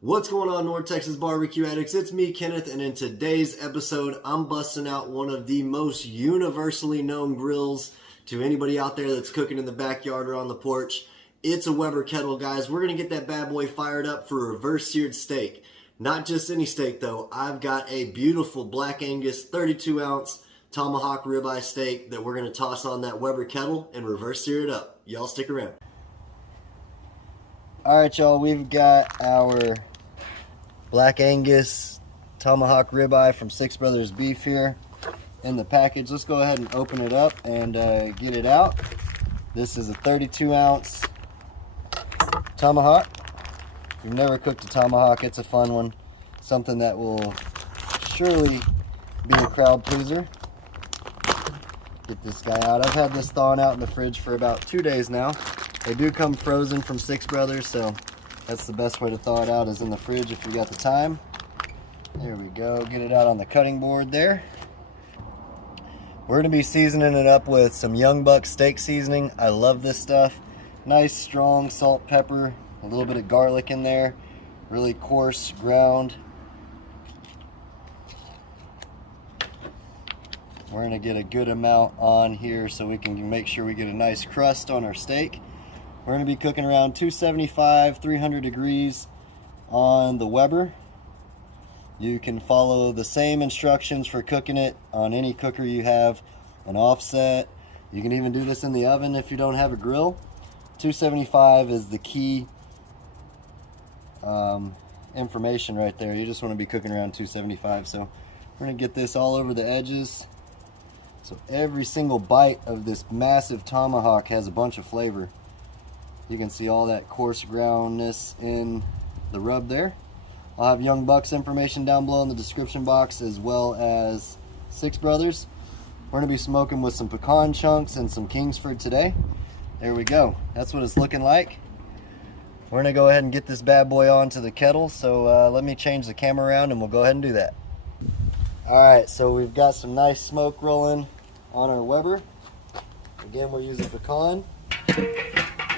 What's going on, North Texas barbecue addicts? It's me, Kenneth, and in today's episode, I'm busting out one of the most universally known grills to anybody out there that's cooking in the backyard or on the porch. It's a Weber kettle, guys. We're going to get that bad boy fired up for a reverse seared steak. Not just any steak, though. I've got a beautiful Black Angus 32-ounce Tomahawk ribeye steak that we're going to toss on that Weber kettle and reverse sear it up. Y'all stick around. Alright, y'all, we've got our Black Angus Tomahawk ribeye from Six Brothers Beef here in the package. Let's go ahead and open it up and get it out. This is a 32-ounce Tomahawk. If you've never cooked a Tomahawk, it's a fun one. Something that will surely be a crowd pleaser. Get this guy out. I've had this thawing out in the fridge for about 2 days now. They do come frozen from Six Brothers, so that's the best way to thaw it out, is in the fridge if you got the time. There we go. Get it out on the cutting board there. We're going to be seasoning it up with some youngbucks steak seasoning. I love this stuff. Nice, strong salt, pepper, a little bit of garlic in there. Really coarse ground. We're going to get a good amount on here so we can make sure we get a nice crust on our steak. We're going to be cooking around 275, 300 degrees on the Weber. You can follow the same instructions for cooking it on any cooker you have, an offset. You can even do this in the oven if you don't have a grill. 275 is the key information right there. You just want to be cooking around 275. So we're going to get this all over the edges. So every single bite of this massive tomahawk has a bunch of flavor. You can see all that coarse groundness in the rub there. I'll have youngbucks information down below in the description box, as well as Six Brothers. We're going to be smoking with some pecan chunks and some Kingsford today. There we go. That's what it's looking like. We're going to go ahead and get this bad boy onto the kettle. So let me change the camera around and we'll go ahead and do that. Alright, so we've got some nice smoke rolling on our Weber. Again, we're using pecan.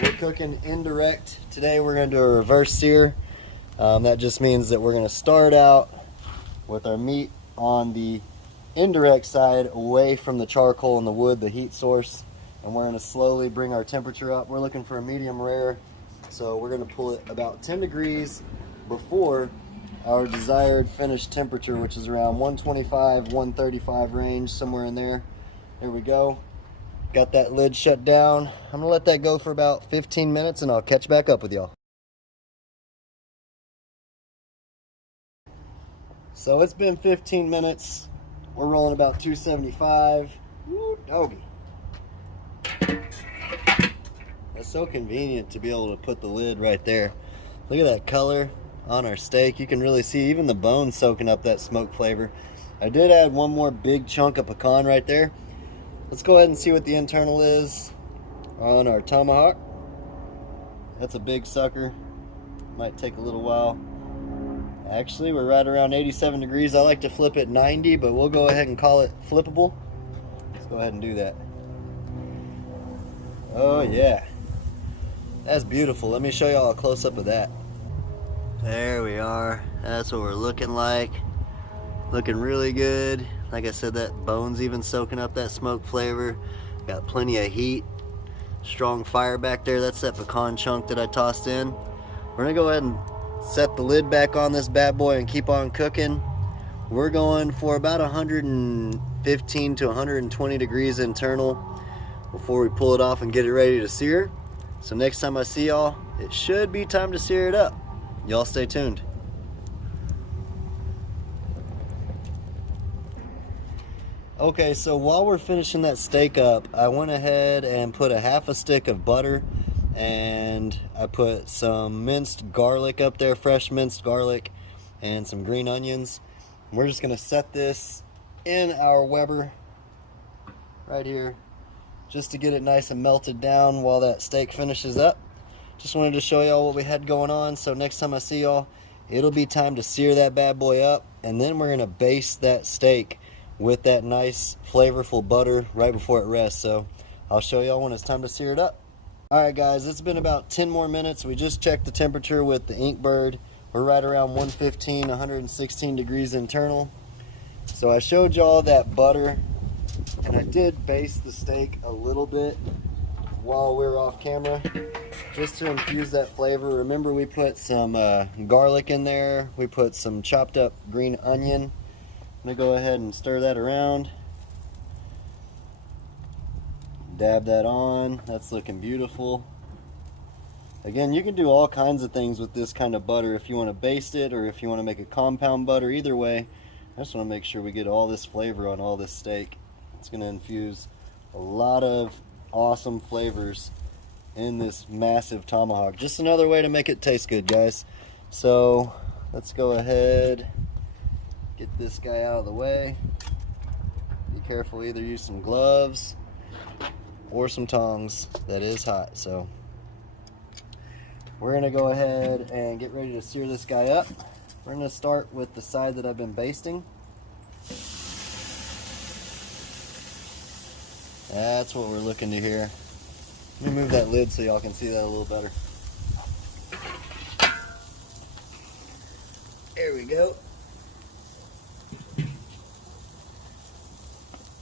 We're cooking indirect today. We're going to do a reverse sear. That just means that we're going to start out with our meat on the indirect side, away from the charcoal and the wood, the heat source, and we're going to slowly bring our temperature up. We're looking for a medium rare, so we're going to pull it about 10 degrees before our desired finished temperature, which is around 125, 135 range, somewhere in there. There we go. Got that lid shut down. I'm gonna let that go for about 15 minutes and I'll catch back up with y'all. So it's been 15 minutes. We're rolling about 275. Woo, doggy. That's so convenient to be able to put the lid right there. Look at that color on our steak. You can really see even the bone soaking up that smoke flavor. I did add one more big chunk of pecan right there. Let's go ahead and see what the internal is on our Tomahawk. That's a big sucker. Might take a little while. Actually, we're right around 87 degrees. I like to flip it 90, but we'll go ahead and call it flippable. Let's go ahead and do that. Oh yeah. That's beautiful. Let me show y'all a close-up of that. There we are. That's what we're looking like. Looking really good. Like I said, that bone's even soaking up that smoke flavor. Got plenty of heat. Strong fire back there. That's that pecan chunk that I tossed in. We're gonna go ahead and set the lid back on this bad boy and keep on cooking. We're going for about 115 to 120 degrees internal before we pull it off and get it ready to sear. So next time I see y'all, it should be time to sear it up. Y'all stay tuned. Okay, so while we're finishing that steak up, I went ahead and put a half a stick of butter, and I put some minced garlic up there, fresh minced garlic, and some green onions. We're just gonna set this in our Weber right here, just to get it nice and melted down while that steak finishes up. Just wanted to show y'all what we had going on, so next time I see y'all, it'll be time to sear that bad boy up, and then we're gonna baste that steak with that nice flavorful butter right before it rests. So I'll show y'all when it's time to sear it up. Alright guys, it's been about 10 more minutes. We just checked the temperature with the Inkbird. We're right around 115, 116 degrees internal. So I showed y'all that butter, and I did baste the steak a little bit while we were off camera, just to infuse that flavor. Remember, we put some garlic in there. We put some chopped up green onion. I'm gonna go ahead and stir that around. Dab that on. That's looking beautiful. Again, you can do all kinds of things with this kind of butter if you want to baste it or if you want to make a compound butter. Either way, I just want to make sure we get all this flavor on all this steak. It's going to infuse a lot of awesome flavors in this massive tomahawk. Just another way to make it taste good, guys. So let's go ahead, get this guy out of the way. Be careful, either use some gloves or some tongs. That is hot. So we're gonna go ahead and get ready to sear this guy up. We're gonna start with the side that I've been basting. That's what we're looking to hear. Let me move that lid so y'all can see that a little better. There we go.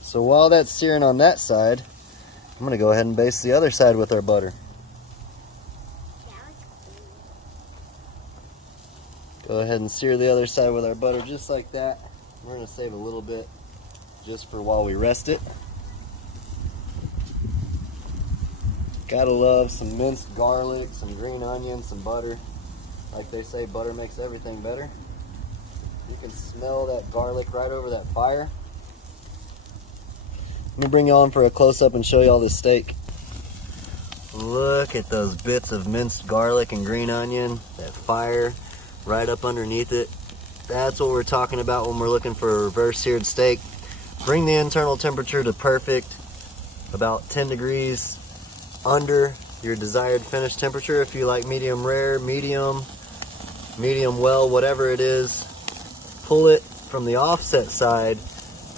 So while that's searing on that side, I'm gonna go ahead and baste the other side with our butter. Go ahead and sear the other side with our butter just like that. We're going to save a little bit just for while we rest it. Gotta love some minced garlic, some green onion, some butter. Like they say, butter makes everything better. You can smell that garlic right over that fire. Let me bring you on for a close-up and show you all this steak. Look at those bits of minced garlic and green onion, that fire right up underneath it. That's what we're talking about when we're looking for a reverse seared steak. Bring the internal temperature to perfect, about 10 degrees under your desired finish temperature. If you like medium rare, medium well, whatever it is, pull it from the offset side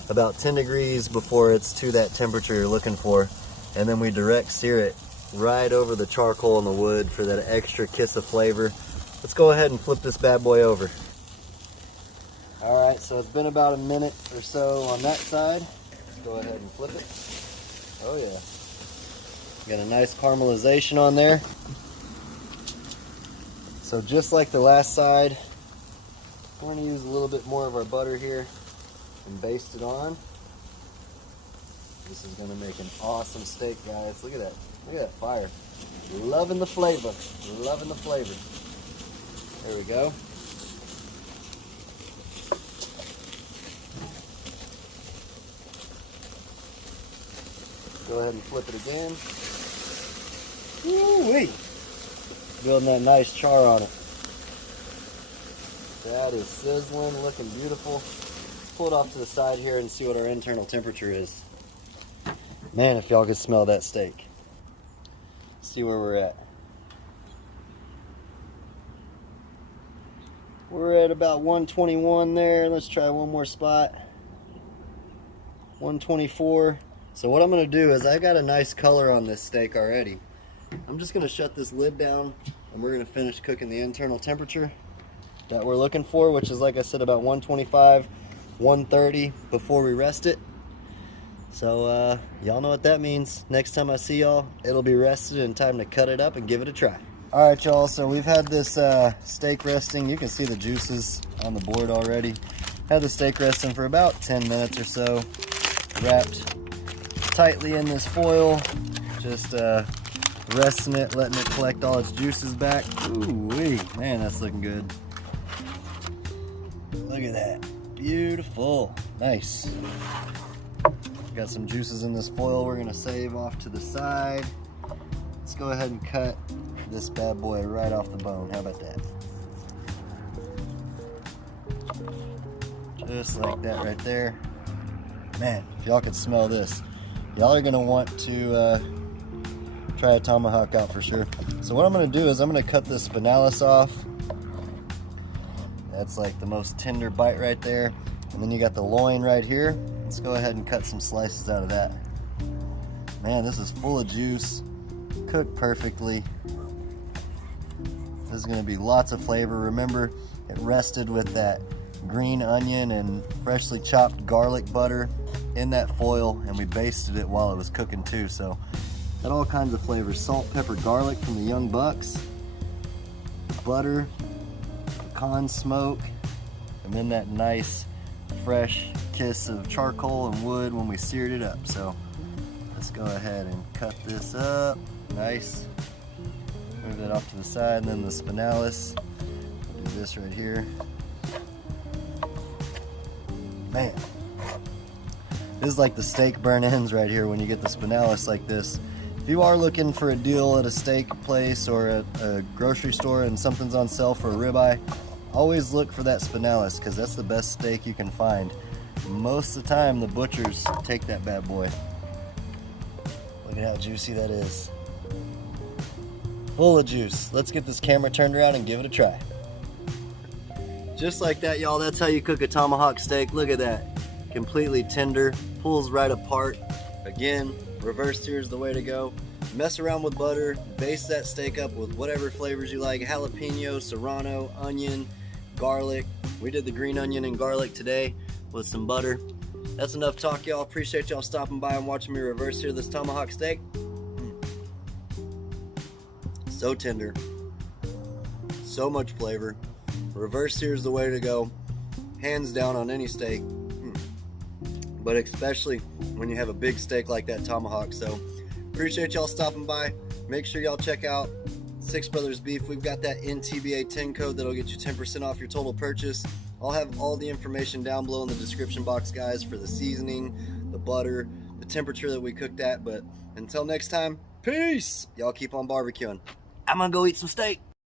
about 10 degrees before it's to that temperature you're looking for, and then we direct sear it right over the charcoal and the wood for that extra kiss of flavor. Let's go ahead and flip this bad boy over. Alright, so it's been about a minute or so on that side. Let's go ahead and flip it. Oh yeah. Got a nice caramelization on there. So just like the last side, we're going to use a little bit more of our butter here and baste it on. This is going to make an awesome steak, guys. Look at that. Look at that fire. Loving the flavor. Loving the flavor. There we go. Go ahead and flip it again. Woo-wee! Building that nice char on it. That is sizzling, looking beautiful. Pull it off to the side here and see what our internal temperature is. Man, if y'all could smell that steak. See where we're at. We're at about 121 there. Let's try one more spot. 124. So what I'm going to do is I got a nice color on this steak already. I'm just going to shut this lid down and we're going to finish cooking the internal temperature that we're looking for, which is, like I said, about 125, 130 before we rest it. So y'all know what that means. Next time I see y'all, it'll be rested and time to cut it up and give it a try. Alright y'all, so we've had this steak resting. You can see the juices on the board already. Had the steak resting for about 10 minutes or so, wrapped tightly in this foil, just resting it, letting it collect all its juices back. Ooh-wee, man, that's looking good. Look at that, beautiful, nice. Got some juices in this foil we're gonna save off to the side. Let's go ahead and cut this bad boy right off the bone. How about that? Just like that right there. Man, if y'all could smell this, y'all are gonna want to try a tomahawk out for sure. So what I'm gonna do is I'm gonna cut this spinalis off. That's like the most tender bite right there. And then you got the loin right here. Let's go ahead and cut some slices out of that. Man, this is full of juice, cooked perfectly. This is gonna be lots of flavor. Remember, it rested with that green onion and freshly chopped garlic butter in that foil, and we basted it while it was cooking too, so got all kinds of flavors. Salt, pepper, garlic from the Young Bucks, butter, pecan smoke, and then that nice fresh kiss of charcoal and wood when we seared it up. So let's go ahead and cut this up. Nice. Move that off to the side, and then the spinalis. Do this right here. Man, this is like the steak burn ends right here when you get the spinalis like this. If you are looking for a deal at a steak place or at a grocery store and something's on sale for a ribeye, always look for that spinalis, because that's the best steak you can find. Most of the time the butchers take that bad boy. Look at how juicy that is. Full of juice. Let's get this camera turned around and give it a try. Just like that, y'all, that's how you cook a tomahawk steak. Look at that. Completely tender, pulls right apart. Again, reverse sear is the way to go. Mess around with butter, baste that steak up with whatever flavors you like. Jalapeno, serrano, onion, garlic. We did the green onion and garlic today with some butter. That's enough talk, y'all. Appreciate y'all stopping by and watching me reverse sear this tomahawk steak. So tender, so much flavor. Reverse sear is the way to go, hands down on any steak, but especially when you have a big steak like that tomahawk. So appreciate y'all stopping by. Make sure y'all check out Six Brothers Beef. We've got that NTBA 10 code that'll get you 10% off your total purchase. I'll have all the information down below in the description box, guys, for the seasoning, the butter, the temperature that we cooked at. But until next time, peace. Y'all keep on barbecuing. I'm gonna go eat some steak.